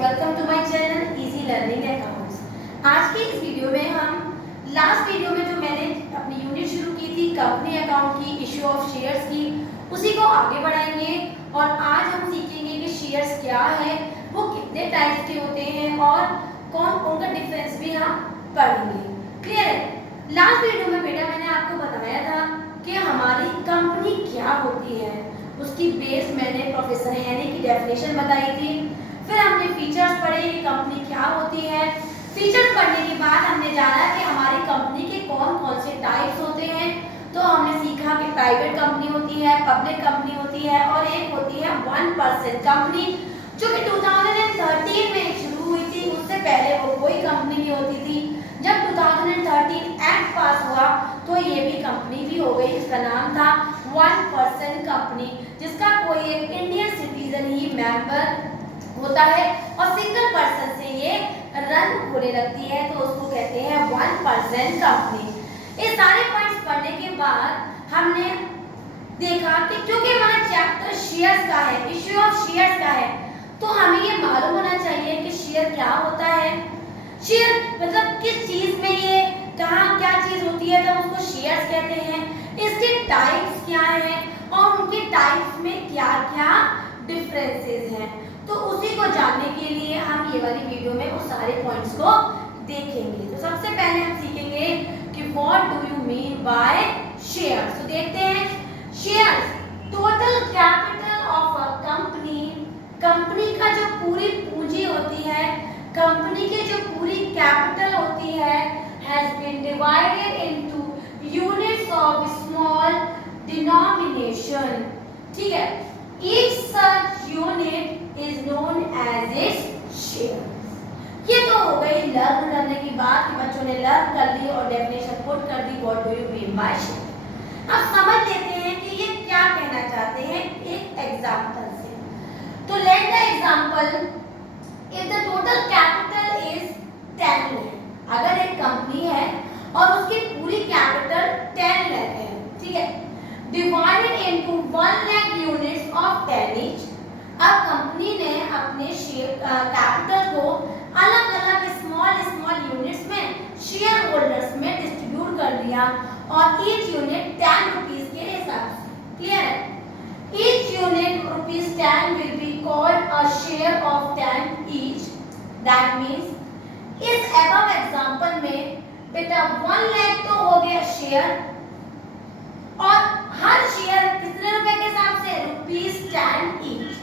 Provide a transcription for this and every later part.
Welcome to my channel easy learning accounts. आज के इस वीडियो में हम लास्ट वीडियो में जो मैंने अपनी यूनिट शुरू की थी कंपनी अकाउंट की, इश्यू ऑफ शेयर्स की, उसी को आगे बढ़ाएंगे और आज हम सीखेंगे कि शेयर्स क्या है, वो कितने टाइप्स के होते हैं और कौन कौन का डिफरेंस भी हम पढ़ेंगे। क्लियर है? लास्ट वीडियो में बेटा मैंने आपको बताया था कि हमारी कंपनी क्या होती है, उसकी बेस मैंने प्रोफेसर हैनी की डेफिनेशन बताई थी। फिर हमने फीचर्स पढ़े कि कंपनी क्या होती है। फीचर्स पढ़ने के बाद हमने जाना कि हमारी कंपनी के कौन कौन से टाइप्स होते हैं। तो हमने सीखा कि प्राइवेट कंपनी होती है, पब्लिक कंपनी होती है और एक होती है 1% कंपनी, जो कि 2013 में शुरू हुई थी। उससे पहले वो कोई कंपनी नहीं होती थी। जब 2013 एक्ट पास हुआ तो ये भी कंपनी भी हो गई। इसका नाम था 1% कंपनी, जिसका कोई एक इंडियन सिटीजन ही मेंबर होता है और सिंगल पर्सन से ये रन होने लगती है, तो उसको कहते हैं 1% कंपनी। ये सारे पॉइंट्स पढ़ने के बाद हमने देखा कि क्योंकि हमारा चैप्टर शेयर्स का है, इश्यू ऑफ शेयर्स का है, तो हमें ये मालूम होना चाहिए कि शेयर क्या होता है। शेयर मतलब किस चीज में ये कहाँ क्या चीज होती है, तब उसको शेयर्स कहते हैं। इसके टाइप्स क्या है और उनके टाइप्स में क्या क्या डिफरेंसेस हैं, तो उसी को जानने के लिए हम ये वाली वीडियो में उस सारे पॉइंट्स को देखेंगे। तो सबसे पहले हम सीखेंगे कि what do you mean by shares. तो देखते हैं shares, total capital of a company. Company का जो पूरी पूंजी होती है, कंपनी की जो पूरी कैपिटल होती है, has been divided into units of small denomination. ठीक है, each such unit is known as its share। ये तो हो गई लर्न करने की बात कि बच्चों ने लर्न कर ली और डेफिनेशन पुट कर दी what do you mean by share. अब समझ लेते हैं कि ये क्या कहना चाहते हैं एक एग्जांपल से। तो let the example, if the total capital is 10 lakh. अगर एक कंपनी है और उसकी पूरी कैपिटल 10 लाख है, ठीक है, divided into 1 lakh units of 10 each। अब कंपनी ने अपने शेयर कैपिटल को अलग अलग स्मॉल यूनिट्स में शेयर होल्डर्स में डिस्ट्रीब्यूट कर दिया और ईच यूनिट 10 रुपीस के हिसाब से। क्लियर है? Each unit rupees 10 will be called a share of 10 each. That means इस अबव एग्जांपल में बेटा 1 लाख तो हो गया शेयर और हर शेयर कितने रुपए के हिसाब से, ₹10 ईच।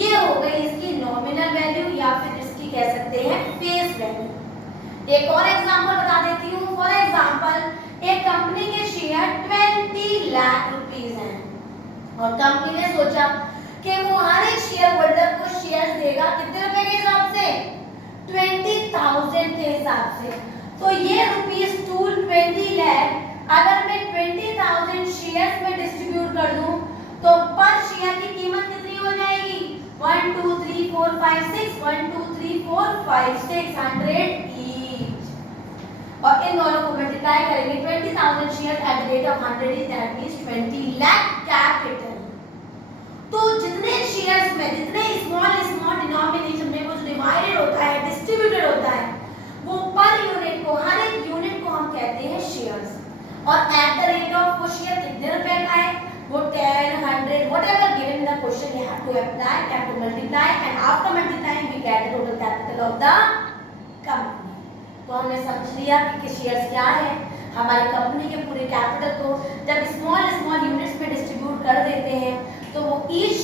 ये हो गई इसकी नॉमिनल वैल्यू या फिर इसकी कह सकते हैं फेस वैल्यू। एक और एग्जांपल बता देती हूँ। फॉर एग्जांपल एक कंपनी के शेयर 20 लाख रुपीस हैं और कंपनी ने सोचा कि वो हर एक शेयर होल्डर को शेयर देगा कितने रुपए के हिसाब से, 20,000 के हिसाब से। तो ये ₹220 लाख अगर मैं 20,000 शेयर्स में डिस्ट्रीब्यूट कर दूं तो पर शेयर की कीमत कितनी हो जाएगी, 1 2 3 4 5 6 1 2 3 4 5 600 ईच। और इन दोनों को मल्टीप्लाई करेंगे 20,000 share eight the rate of 100 is that means 20 lakh capital. तो जितने शेयर्स में जितने स्मॉल डिनोमिनेशन में वो जो डिवाइडेड होता है, डिस्ट्रीब्यूटेड होता है, वो पर यूनिट को, हर एक यूनिट को हम कहते हैं शेयर्स। और एट द रेट ऑफ वो शेयर कितने रुपए का है, वो 10 100 whatever given in the question you have to apply, you have to multiply and after multiplying we get the total capital of the company. तो हमने समझ लिया कि शेयर्स क्या है। हमारी कंपनी के पूरे कैपिटल को जब स्मॉल यूनिट्स में डिस्ट्रीब्यूट कर देते हैं तो वो each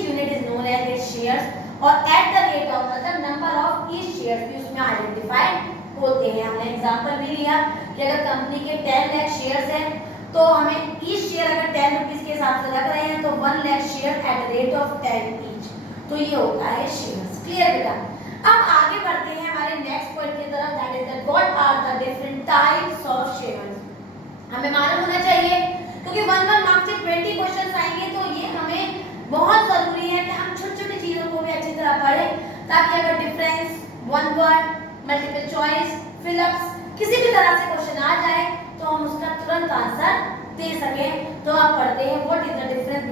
unit is known as its shares और एट द रेट ऑफ मतलब नंबर ऑफ ईच शेयर्स भी उसमें आइडेंटिफाइड होते हैं। हमने एग्जांपल भी लिया कि अगर कंपनी के 10 लाख शेयर्स हैं तो हमें ईच शेयर अगर 10 रुपीस के हिसाब से लग रहे हैं तो 1 lakh share eight the rate of 10 each. तो ये होता है शेयर्स। क्लियर बेटा? अब आगे बढ़ते हैं हमारे नेक्स्ट पॉइंट की तरफ, that is that what are the different types of shares. हमें मालूम होना चाहिए क्योंकि 1 मार्क्स से 20 क्वेश्चंस आएंगे, तो ये हमें बहुत जरूरी है कि हम छोटी-छोटी चीजों को भी अच्छी तरह पढ़ें ताकि अगर difference, one word, multiple choice, fill-ups किसी भी तरह से क्वेश्चन आ जाए तो हम उसका तुरंत आंसर दे सकें। तो आप पढ़ते हैं what is the different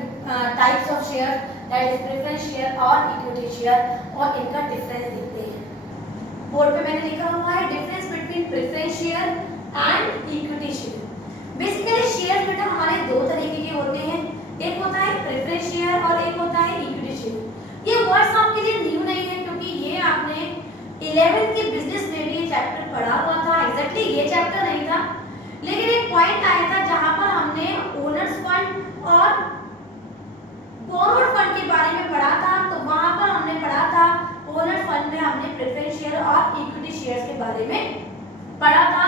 types of share, that is preference share और इक्विटी शेयर। और इनका डिफरेंस देखते हैं। बोर्ड पे मैंने लिखा हुआ है difference between preference share and equity share. Basically share बेटा हमारे दो तरीके के होते हैं, एक होता है प्रेफरेंस शेयर और एक होता है इक्विटी शेयर। ये वर्ड्स आपके लिए न्यू नहीं है क्योंकि ये आपने 11th के बिजनेस में भी ये चैप्टर पढ़ा हुआ था। एग्जैक्टली ये चैप्टर नहीं था, लेकिन एक पॉइंट आया था जहां पर हमने ओनर्स फंड और बोरोड फंड के बारे में पढ़ा था। तो वहां पर हमने पढ़ा था ओनर्स फंड में हमने प्रेफरेंस शेयर और इक्विटी शेयर्स के बारे में पढ़ा था।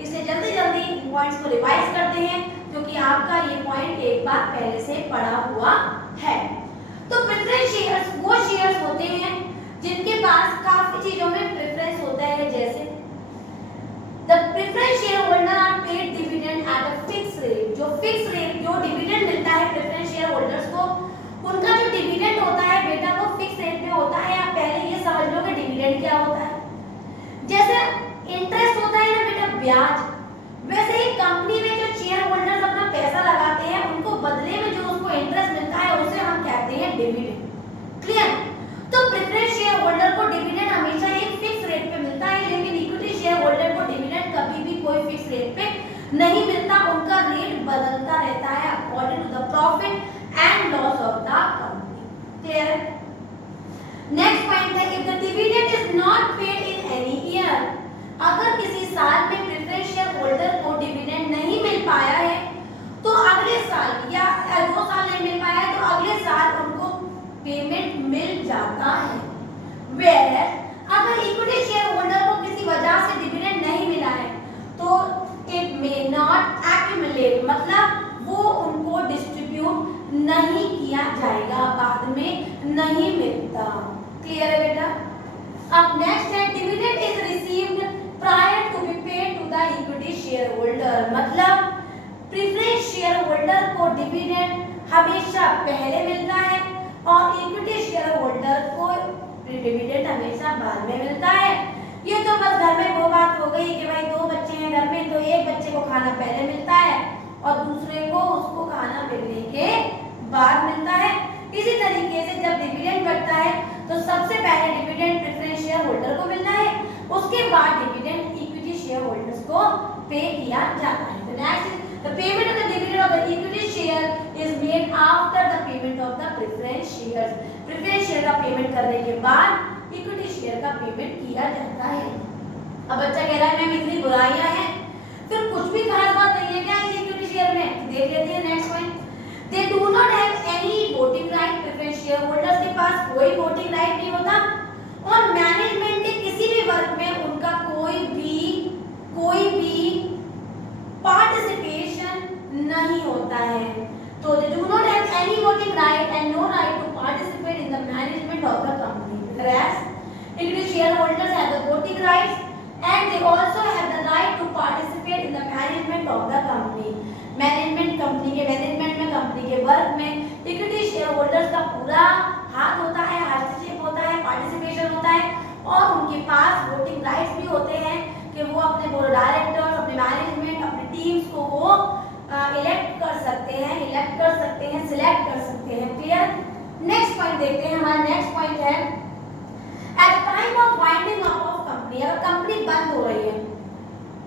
इसलिए जल्दी जल्दी पॉइंट्स को रिवाइज करते हैं क्योंकि आपका ये पॉइंट एक बार पहले से पढ़ा हुआ है। तो प्रेफरेंस शेयर्स वो शेयर्स होते हैं जिनके पास काफी चीजों में प्रेफरेंस होता है, जैसे the preference share holder are paid dividend at a fix rate. जो फिक्स रेट जो डिविडेंड मिलता है प्रेफरेंस शेयर होल्डर्स को, उनका जो डिविडेंड होता है बेटा वो फिक्स रेट में होता है। आप पहले ये समझ लो कि डिविडेंड क्या होता है। जैसे इंटरेस्ट होता है ना बेटा ब्याज, वैसे ही कंपनी में जो शेयर होल्डर्स अपना पैसा लगाते हैं उनको बदले में जो उसको इंटरेस्ट मिलता है उसे हम कहते हैं डिविडेंड। क्लियर? तो प्रेफरेंस शेयर होल्डर को डिविडेंड हमेशा एक फिक्स रेट पे मिलता है, लेकिन इक्विटी शेयर होल्डर को डिविडेंड कभी भी कोई फिक्स रेट पे नहीं मिलता। उनका रेट बदलता रहता है according to the profit and loss of the company. Clear है? नेक्स्ट पॉइंट है if the dividend is not paid in any year. अगर किसी साल में प्रेफरेंस शेयर होल्डर को डिविडेंड नहीं मिल पाया है तो अगले साल या 2 साल नहीं मिल पाया है तो अगले साल उनको पेमेंट मिल जाता है। Whereas अगर इक्विटी शेयर होल्डर को किसी वजह से डिविडेंड नहीं मिला है तो इट मे नॉट एक्यूमुलेट, मतलब वो उनको डिस्ट्रीब्यूट नहीं किया जाएगा, बाद में नहीं मिलता। क्लियर है बेटा? अब नेक्स्ट है dividend is received prior to be paid to the equity share holder. मतलब प्रेफरेंस शेयर होल्डर को डिविडेंड हमेशा पहले मिलता है और इक्विटी शेयर होल्डर को डिविडेंड हमेशा बाद में मिलता है। ये तो बस घर में वो बात हो गई कि भाई 2 बच्चे हैं घर में तो एक बच्चे को खाना पहले मिलता है और दूसरे को उसको खाना मिलने के बाद मिलता है। इसी तरीके से जब डिविडेंड बढ़ता है तो सबसे पहले डिविडेंड प्रेफरेंस शेयर होल्डर को मिलता है, उसके बाद डिविडेंड इक्विटी शेयर होल्डर्स को पे किया जाता है। तो next the payment of the dividend of the equity share is made after the payment of the preference shares। Preference share का पेमेंट करने के बाद इक्विटी शेयर का पेमेंट किया जाता है। अब बच्चा कह रहा है मैम इतनी बुराइयां हैं, फिर कुछ भी खास बात नहीं है क्या इस इक्विटी शेयर में? देख लेते हैं next point. They do not have any voting right. Preference share holders के पास कोई वोटिंग राइट नहीं होता और मैनेजमेंट के किसी भी वर्क में उनका कोई भी पार्टिसिपेशन नहीं होता है। तो they do not have any voting right and no right to participate in the management of the company. Whereas equity shareholders have the voting rights and they also have the right to participate in the management of the company. Management company के management में company के work में equity share holders का पूरा हाथ होता है, हस्तक्षेप होता है, पार्टिसिपेशन होता है और उनके पास वोटिंग राइट्स भी होते हैं कि वो अपने बोर्ड डायरेक्टर्स, अपने मैनेजमेंट, अपने टीम्स को वो इलेक्ट कर सकते हैं, सिलेक्ट कर सकते हैं। क्लियर? नेक्स्ट पॉइंट देखते हैं। हमारा नेक्स्ट पॉइंट है at time of winding up of company. अगर कंपनी बंद हो रही है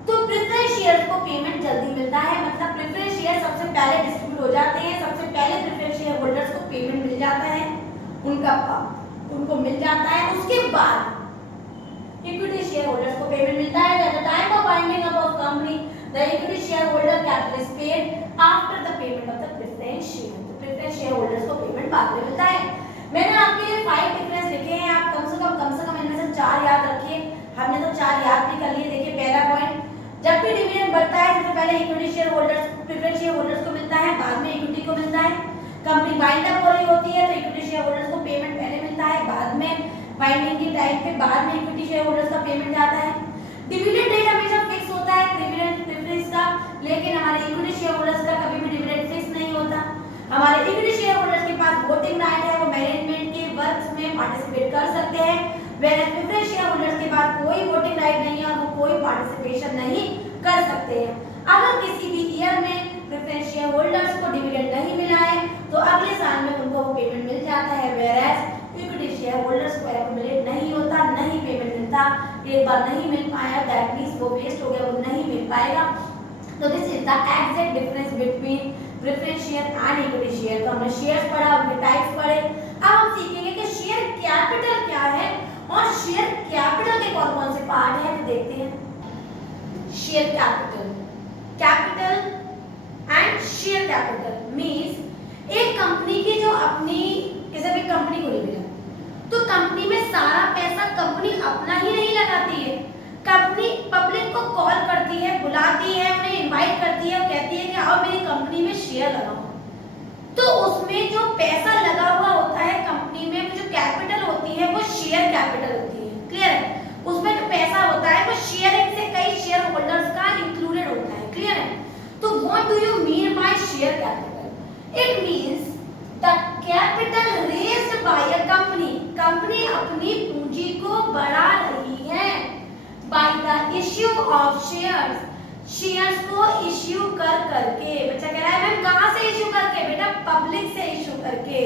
तो प्रेफरेंस शेयर्स को पेमेंट जल्दी मिलता है, मतलब प्रेफरेंस शेयर सबसे पहले डिस्ट्रीब्यूट हो जाते हैं, सबसे पहले प्रेफरेंस शेयर होल्डर्स को पेमेंट मिल जाता है, उनको मिल जाता है। उसके बाद इक्विटी शेयर होल्डर्स को पेमेंट मिलता है। At the time of winding up of company the equity share holder capital is paid after the payment of the preference share. तो प्रेफरेंस शेयर होल्डर्स को पेमेंट बाद में मिलता है। मैंने आपके लिए 5 डिफरेंस लिखे हैं, आप कम से कम इनमें से 4 याद रखिए। हमने तो 4 याद भी कर लिए। देखिए पहला पॉइंट, जब भी डिविडेंड बढ़ता है सबसे पहले equity share holders preference share holders को मिलता है, बाद में इक्विटी को मिलता है। कंपनी वाइंड अप हो रही होती है तो इक्विटी शेयर होल्डर्स को पेमेंट पहले मिलता है, बाद में वाइंडिंग के टाइम पे बाद में इक्विटी शेयर होल्डर्स का पेमेंट जाता है। डिविडेंड रेट हमेशा फिक्स होता है डिविडेंड प्रेफरेंस का, लेकिन हमारे इक्विटी शेयर होल्डर्स का कभी भी डिविडेंड फिक्स नहीं होता। हमारे इक्विटी शेयर होल्डर्स के पास वोटिंग राइट है, वो मैनेजमेंट के वर्क्स में पार्टिसिपेट कर सकते हैं, वेयर प्रेफरेंस शेयर होल्डर्स के पास कोई वोटिंग राइट नहीं है और वो कोई पार्टिसिपेशन नहीं कर सकते हैं। अगर किसी भी ईयर में प्रेफरेंस शेयर होल्डर्स को डिविडेंड नहीं मिला है तो अगले साल में उनको वो पेमेंट मिल जाता है, वेयर इक्विटी शेयर होल्डर्स को एक्यूमुलेट नहीं होता, नहीं पेमेंट मिलता, एक बार नहीं मिल पाया दैट मींस वो वेस्ट हो गया, वो नहीं मिल पाएगा। तो this is the exact difference between preference share and equity share. तो हमने शेयर्स पढ़ा, उनके टाइप्स पढ़े। अब हम सीखेंगे कि शेयर कैपिटल क्या है और शेयर कैपिटल के कौन कौन से पार्ट हैं, तो देखते हैं। Share capital, capital and share capital means एक कंपनी की जो अपनी किसी भी कंपनी को ले तो कंपनी में सारा पैसा कंपनी अपना ही नहीं लगाती है, कंपनी पब्लिक को कॉल करती है, बुलाती है, उन्हें इनवाइट करती है और कहती है कि आओ मेरी कंपनी में शेयर लगाओ। तो उसमें जो पैसा लगा हुआ होता है कंपनी में, जो कैपिटल होती है वो शेयर कैपिटल होती है। क्लियर है? उसमें जो पैसा होता है वो शेयरिंग से कई शेयर होल्डर्स का इंक्लूडेड होता है। क्लियर है? तो what do you mean by share capital? It means the capital raised bye a company, company अपनी पूंजी को बढ़ा रही है by the issue of shares, shares को इश्यू कर करके। बच्चा कह रहा है मैम कहां से इश्यू करके? बेटा पब्लिक से इश्यू करके।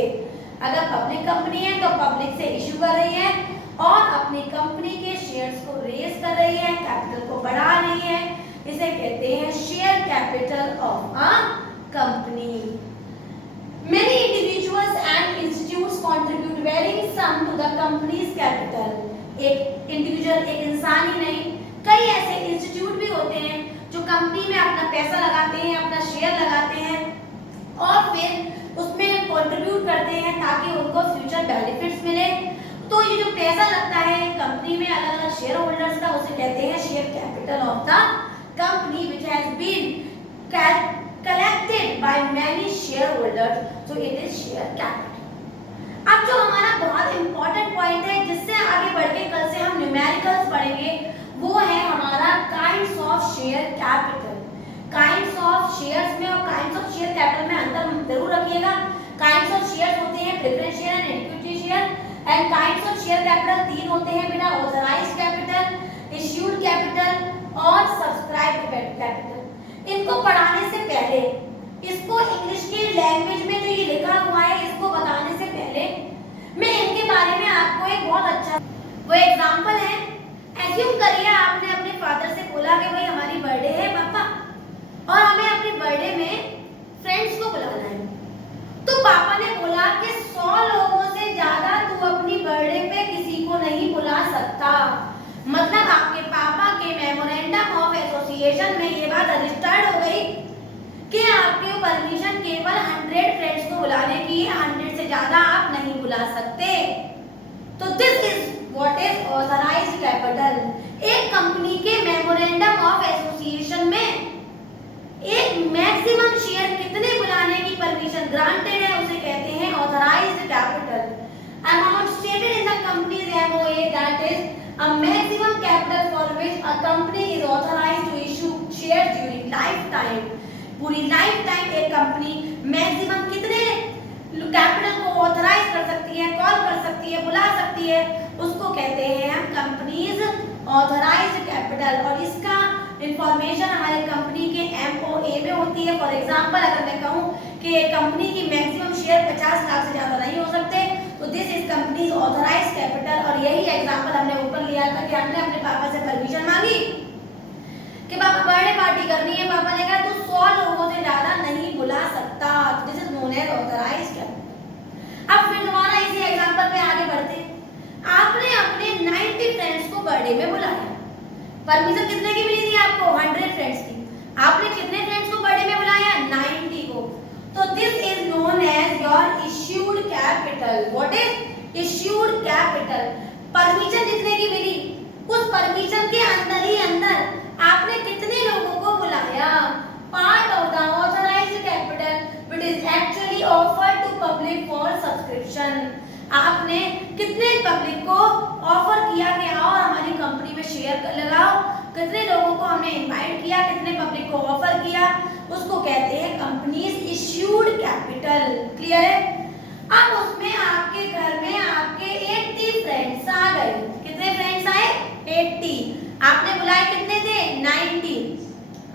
अगर पब्लिक कंपनी है तो पब्लिक से इश्यू कर रही है और अपनी कंपनी के शेयर्स को रेज कर रही है, कैपिटल को बढ़ा रही है। इसे कहते हैं share capital of a company. Many individuals and institutes contribute varying sum to the company's capital. एक इंडिविजुअल, एक इंसान ही नहीं, कई ऐसे इंस्टीट्यूट भी होते हैं जो कंपनी में अपना पैसा लगाते हैं, अपना शेयर लगाते हैं और फिर उसमें कंट्रीब्यूट करते हैं ताकि उनको फ्यूचर बेनिफिट्स मिले। तो ये जो पैसा लगता है कंपनी में अलग अलग शेयर होल्डर्स का, उसे कहते हैं share capital of the company which has been collected by many shareholders, so it is share capital। अब जो हमारा बहुत इंपॉर्टेंट पॉइंट है जिससे आगे बढ़ के कल से हम न्यूमेरिकल्स पढ़ेंगे वो है हमारा kinds of share capital. Kinds of shares में और काइंड्स ऑफ शेयर कैपिटल में अंतर जरूर रखिएगा। काइंड्स ऑफ शेयर्स होते हैं preference share and equity share, and kinds of share capital तीन होते हैं बेटा, ऑथराइज्ड कैपिटल, इश्यूड कैपिटल और सब्सक्राइब्ड कैपिटल। इनको पढ़ाने से पहले, इसको इंग्लिश की लैंग्वेज में जो ये लिखा हुआ है इसको बताने से पहले मैं इनके बारे में आपको एक बहुत अच्छा वो एग्जांपल है। एज्यूम करिए आपने अपने फादर से बोला कि भाई हमारी बर्थडे है पापा और हमें अपनी बर्थडे में फ्रेंड्स को बुलाना है। तो पापा ने बोला कि 100 लोगों से ज्यादा तू अपनी बर्थडे पे किसी को नहीं बुला सकता। मतलब आपके पापा के मेमोरेंडम ऑफ एसोसिएशन में ये बात रजिस्टर्ड हो गई कि आपकी परमिशन केवल 100 फ्रेंड्स को बुलाने की है, 100 से ज्यादा आप नहीं बुला सकते। तो this is what is authorised capital. एक कंपनी के मेमोरेंडम ऑफ एसोसिएशन में एक मैक्सिमम शेयर कितने बुलाने की परमिशन ग्रांटेड है उसे कहते हैं authorised capital. Amount stated in the companies MOA that is a maximum capital for which a company is authorized to issue shares during lifetime। पूरी लाइफ टाइम एक कंपनी मैक्सिमम कितने कैपिटल को authorise कर सकती है, कॉल कर सकती है, बुला सकती है, उसको कहते हैं हम कंपनीज ऑथराइज्ड कैपिटल। और इसका इंफॉर्मेशन हमारे कंपनी के एमओए में होती है। फॉर एग्जांपल अगर मैं कहूँ कि एक कंपनी की मैक्सिमम शेयर 50 लाख से ज्यादा नहीं हो सकते तो this is companies authorised capital. और यही एग्जांपल हमने ऊपर लिया था कि हमने अपने पापा से परमिशन मांगी कि पापा बर्थडे पार्टी करनी है, पापा ने कहा तू 100 लोगों से ज्यादा नहीं बुला सकता, this is known as authorised capital. अब फिर दोबारा इसी एग्जांपल पे आगे बढ़ते हैं। आपने अपने 90 फ्रेंड्स को बर्थडे में बुलाया, परमिशन कितने की मिली थी आपको? 100 फ्रेंड्स की। आपने कितने फ्रेंड्स को बर्थडे में बुलाया? 90 को। तो this is known as your issued capital. What is issued capital? Permission जितने की मिली उस परमिशन के अंदर ही अंदर आपने कितने लोगों को बुलाया? Part of the authorised capital which is actually offered to public for subscription. आपने कितने पब्लिक को ऑफर किया कि आओ हमारी कंपनी में शेयर लगाओ, कितने लोगों को हमने इनवाइट किया, कितने पब्लिक को ऑफर किया, उसको कहते हैं कंपनीज इश्यूड कैपिटल। क्लियर है? अब उसमें आपके घर में आपके 80 फ्रेंड्स आ गए। कितने फ्रेंड्स आए? 80। आपने बुलाए कितने थे? 90।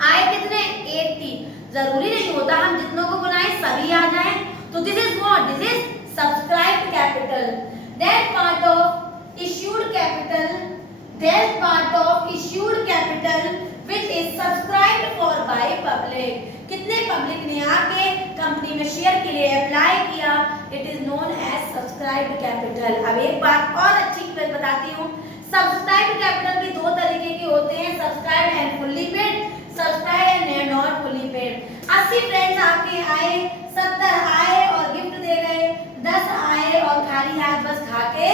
आए कितने? 80। जरूरी नहीं होता हम जितनों को बुलाएं सभी आ जाएं। तो this is what? This is subscribed capital. Then capital, that part of issued capital which is subscribed for by public. कितने पब्लिक ने आके कंपनी में शेयर के लिए अप्लाई किया, it is known as subscribed capital. अब एक बात और अच्छी बताती हूँ, सब्सक्राइब्ड कैपिटल भी दो तरीके के होते हैं, subscribed and fully paid, subscribed and not fully paid. 80 friends आपके आए, 70 आए और गिफ्ट दे गए, 10 आए और खाली हाथ बस खा के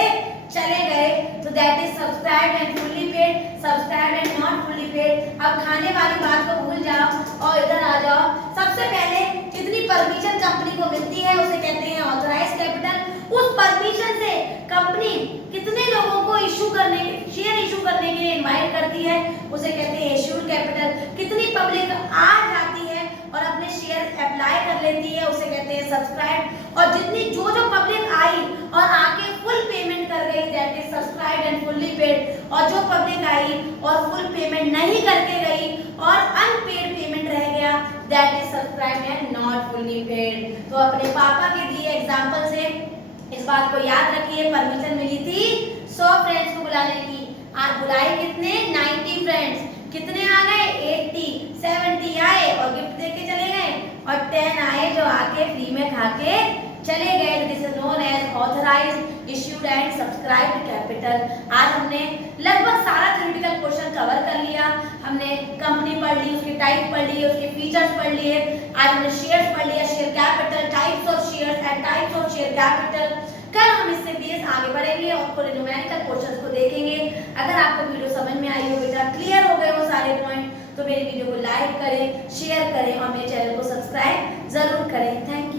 चले गए, तो that is subscribed and fully paid, subscribed and not fully paid. अब खाने वाली बात को भूल जाओ और इधर आ जाओ। सबसे पहले जितनी परमिशन कंपनी को मिलती है उसे कहते हैं ऑथराइज्ड कैपिटल। उस परमिशन से कंपनी कितने लोगों को शेयर इशू करने के लिए इनवाइट करती है, उसे कहते हैं इश्यूड कैपिटल। कितनी पब्लिक आ जाती है और अपने शेयर अप्लाई कर लेती है, उसे कहते हैं सब्सक्राइब्ड। और जितनी जो पब्लिक आई और आके फुल पेमेंट कर गई, that is subscribed and fully paid. और जो पब्लिक आई और फुल पेमेंट नहीं करके गई और अनपेड पेमेंट रह गया, that is subscribed and not fully paid. तो अपने पापा के दिए एग्जांपल से इस बात को याद रखिए, परमिशन मिली थी 100 फ्रेंड्स को बुलाने की, आज बुलाए कितने 90 फ्रेंड्स, कितने आ गए 80, 70 आए और गिफ्ट देके चले गए और 10 आए जो आके फ्री में खा के चले गए। This is known as authorised, issued and subscribed capital. आज हमने लगभग सारा थ्योरेटिकल क्वेश्चन कवर कर लिया। हमने कंपनी पढ़ ली, उसके टाइप पढ़ लिए, उसके फीचर्स पढ़ लिए। आज हमने शेयर्स पढ़ लिया, share capital, types of shares and types of share capital. कल हम इससे बेस आगे बढ़ेंगे और थोड़े न्यूमेरिकल क्वेश्चंस को देखेंगे। अगर आपको वीडियो समझ में आई हो बेटा, क्लियर हो गए वो सारे पॉइंट, तो मेरी वीडियो को लाइक करें, शेयर करें और मेरे चैनल को सब्सक्राइब जरूर करें। Thank you.